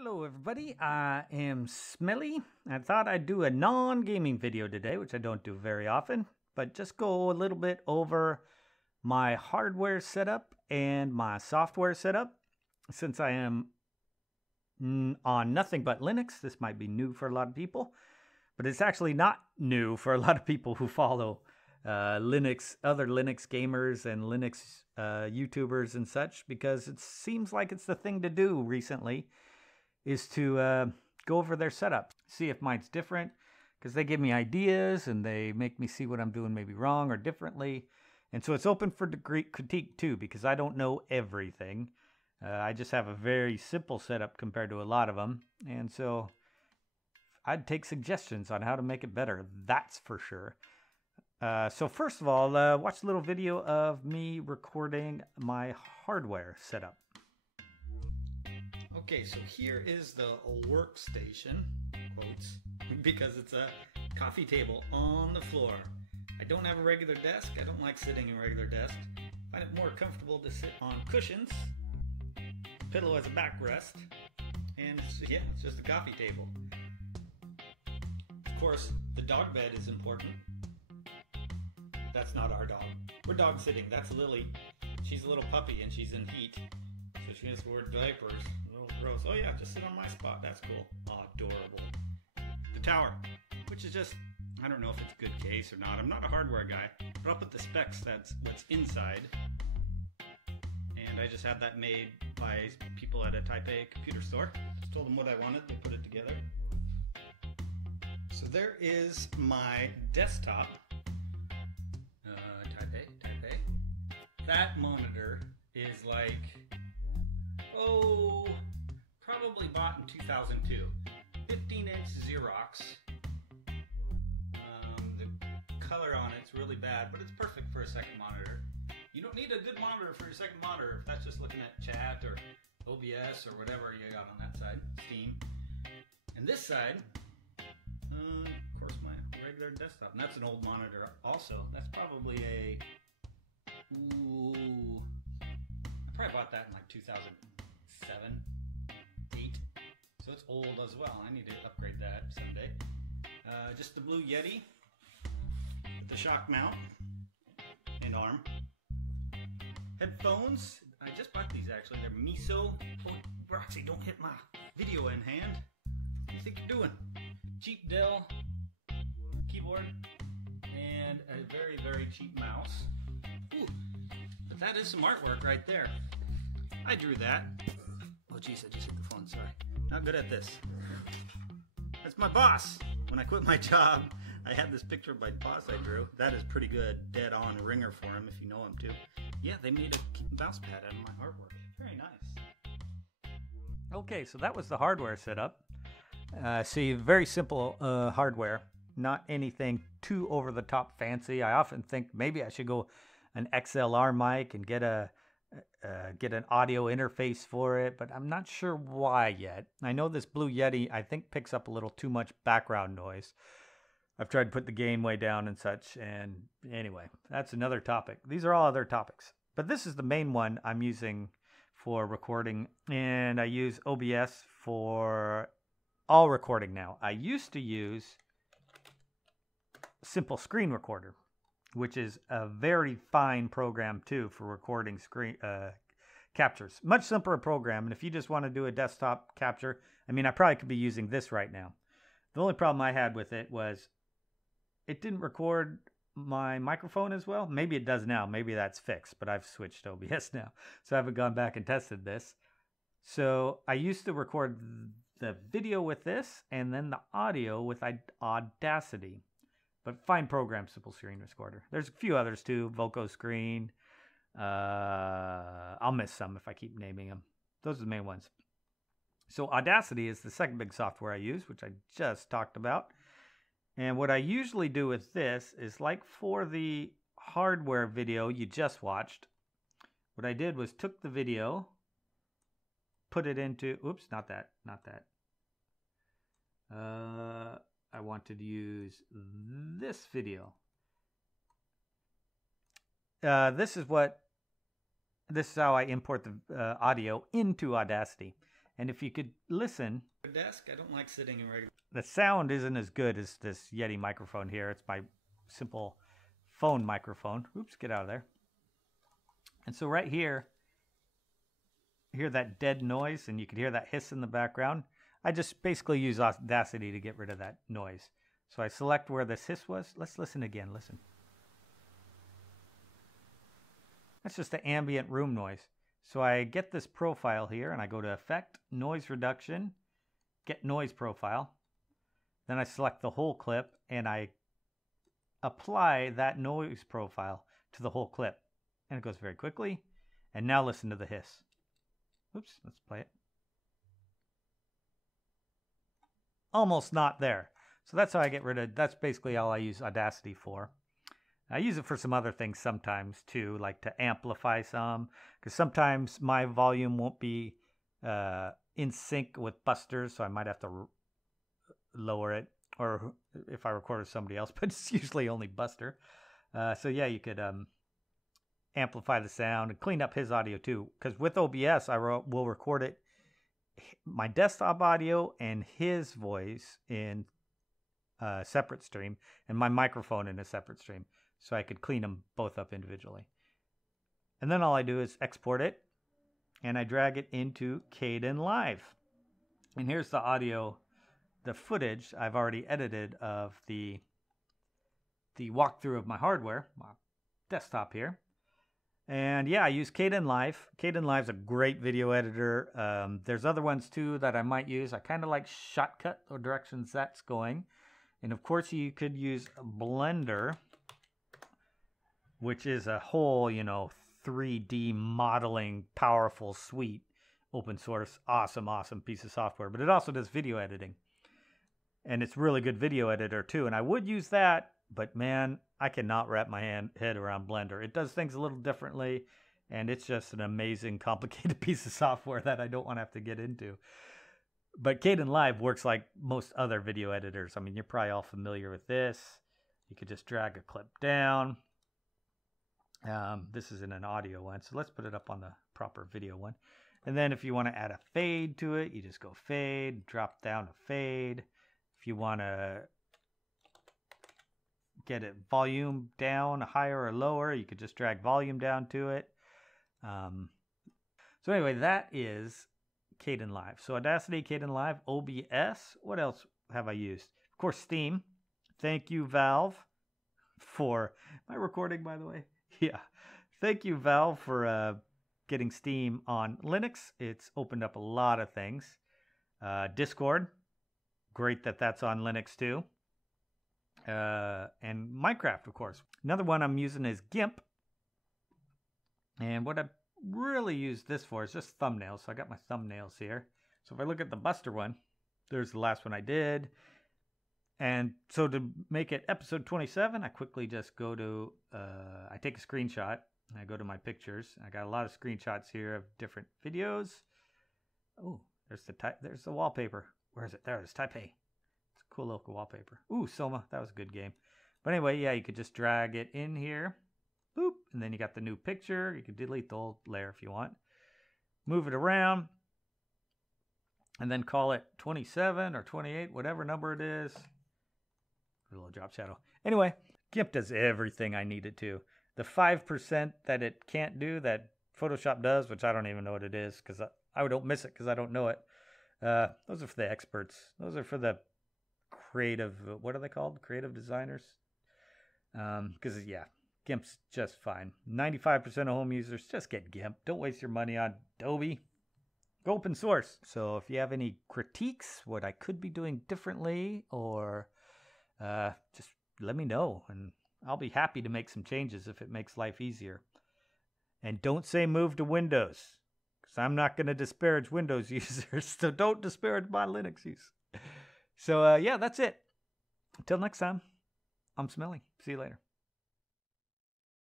Hello everybody, I am Smelly. I thought I'd do a non-gaming video today, which I don't do very often, but just go a little bit over my hardware setup and my software setup. Since I am on nothing but Linux, this might be new for a lot of people, but it's actually not new for a lot of people who follow Linux, other Linux gamers and Linux YouTubers and such, because it seems like it's the thing to do recently, is to go over their setup, see if mine's different, because they give me ideas and they make me see what I'm doing maybe wrong or differently. And so it's open for critique too, because I don't know everything. I just have a very simple setup compared to a lot of them. And so I'd take suggestions on how to make it better, that's for sure. So first of all, watch a little video of me recording my hardware setup. Okay, so here is the workstation, quotes, because it's a coffee table on the floor. I don't have a regular desk. I don't like sitting in a regular desk. I find it more comfortable to sit on cushions, pillow as a backrest, and yeah, it's just a coffee table. Of course, the dog bed is important. That's not our dog. We're dog sitting. That's Lily. She's a little puppy and she's in heat, so she has to wear diapers. Gross. Oh yeah, just sit on my spot. That's cool. Oh, adorable. The tower, which is just, I don't know if it's a good case or not. I'm not a hardware guy, but I'll put the specs, that's what's inside. And I just had that made by people at a Type A computer store. Just told them what I wanted, they put it together. So there is my desktop. Type A. That monitor is like, probably bought in 2002. 15-inch Xerox. The color on it's really bad, but it's perfect for a second monitor. You don't need a good monitor for your second monitor if that's just looking at chat or OBS or whatever you got on that side, Steam. And this side, of course, my regular desktop. And that's an old monitor also. That's probably a, I probably bought that in like 2007. So it's old as well. I need to upgrade that someday. Just the blue Yeti with the shock mount and arm. Headphones. I just bought these actually. They're Miso. Oh, Roxy, don't hit my video in hand. What do you think you're doing? Cheap Dell keyboard and a very, very cheap mouse. Ooh, but that is some artwork right there. I drew that. Oh geez, I just hit the phone, sorry. Not good at this. That's my boss. When I quit my job, I had this picture of my boss I drew. That is pretty good. Dead on ringer for him if you know him too. Yeah, they made a mouse pad out of my artwork. Very nice. Okay, so that was the hardware setup. See, very simple hardware. Not anything too over the top fancy. I often think maybe I should go an XLR mic and get an audio interface for it, but I'm not sure why yet. I know this Blue Yeti, I think, picks up a little too much background noise. I've tried to put the gain way down and such, and anyway, that's another topic. These are all other topics, but this is the main one I'm using for recording, and I use OBS for all recording now. I used to use Simple Screen Recorder, which is a very fine program too for recording screen captures. Much simpler program, and if you just want to do a desktop capture, I mean, I probably could be using this right now. The only problem I had with it was it didn't record my microphone as well. Maybe it does now. Maybe that's fixed, but I've switched to OBS now, so I haven't gone back and tested this. So I used to record the video with this and then the audio with Audacity. But fine program, Simple Screen Recorder. There's a few others too. Voco Screen. I'll miss some if I keep naming them. Those are the main ones. So Audacity is the second big software I use, which I just talked about. And what I usually do with this is, like for the hardware video you just watched, what I did was took the video, put it into, oops, not that. I wanted to use this video. This is how I import the audio into Audacity. And if you could listen, desk. I don't like sitting in regular. the sound isn't as good as this Yeti microphone here. It's my simple phone microphone. Oops, get out of there. And so right here, hear that dead noise, and you can hear that hiss in the background. I just basically use Audacity to get rid of that noise. So I select where this hiss was. Let's listen again. Listen. That's just the ambient room noise. So I get this profile here, and I go to Effect, Noise Reduction, Get Noise Profile. Then I select the whole clip, and I apply that noise profile to the whole clip. And it goes very quickly. And now listen to the hiss. Oops, let's play it. Almost not there. So that's how I get rid of, that's basically all I use Audacity for. I use it for some other things sometimes too, like to amplify some, because sometimes my volume won't be in sync with Buster's, so I might have to lower it, or if I record with somebody else, but it's usually only Buster. So yeah, you could amplify the sound and clean up his audio too, because with OBS, I will record it, my desktop audio and his voice in a separate stream, and my microphone in a separate stream. So I could clean them both up individually. And then all I do is export it, and I drag it into KWin Live. And here's the audio, the footage I've already edited of the walkthrough of my hardware, my desktop here. And yeah, I use KWin Live. KWin Live's a great video editor. There's other ones too that I might use. I kind of like Shotcut, the directions that's going. And of course you could use Blender, which is a whole, 3D modeling, powerful suite, open source, awesome piece of software. But it also does video editing. And it's really good video editor too. And I would use that, but man, I cannot wrap my head around Blender. It does things a little differently, and it's just an amazing, complicated piece of software that I don't want to have to get into. But KWin Live works like most other video editors. I mean, you're probably all familiar with this. You could just drag a clip down. This is in an audio one, so let's put it up on the proper video one. And then if you want to add a fade to it, you just go fade, drop down to fade. If you want to get it volume down higher or lower, you could just drag volume down to it. So anyway, that is KWin Live. So Audacity, KWin Live, OBS. What else have I used? Of course, Steam. Thank you, Valve, for my recording, by the way. Yeah. Thank you, Valve, for getting Steam on Linux. It's opened up a lot of things. Discord. Great that that's on Linux too. And Minecraft, of course. Another one I'm using is GIMP. And what I really use this for is just thumbnails. So I got my thumbnails here. So if I look at the Buster one, there's the last one I did. And so to make it episode 27, I quickly just go to, I take a screenshot. I go to my pictures. I got a lot of screenshots here of different videos. Oh, there's the wallpaper. Where is it? There it is, Taipei. It's a cool local wallpaper. Ooh, Soma, that was a good game. But anyway, yeah, you could just drag it in here. Boop, and then you got the new picture. You can delete the old layer if you want. Move it around. And then call it 27 or 28, whatever number it is. A little drop shadow. Anyway, GIMP does everything I need it to. The 5% that it can't do, that Photoshop does, which I don't even know what it is, because I don't miss it because I don't know it. Those are for the experts. Those are for the creative, what are they called? Creative designers? Because, yeah, GIMP's just fine. 95% of home users just get GIMP. Don't waste your money on Adobe. Go open source. So if you have any critiques, what I could be doing differently, or just let me know, and I'll be happy to make some changes if it makes life easier. And don't say move to Windows, because I'm not going to disparage Windows users, so don't disparage my Linux use. So yeah, that's it. Until next time, I'm Smelly. See you later.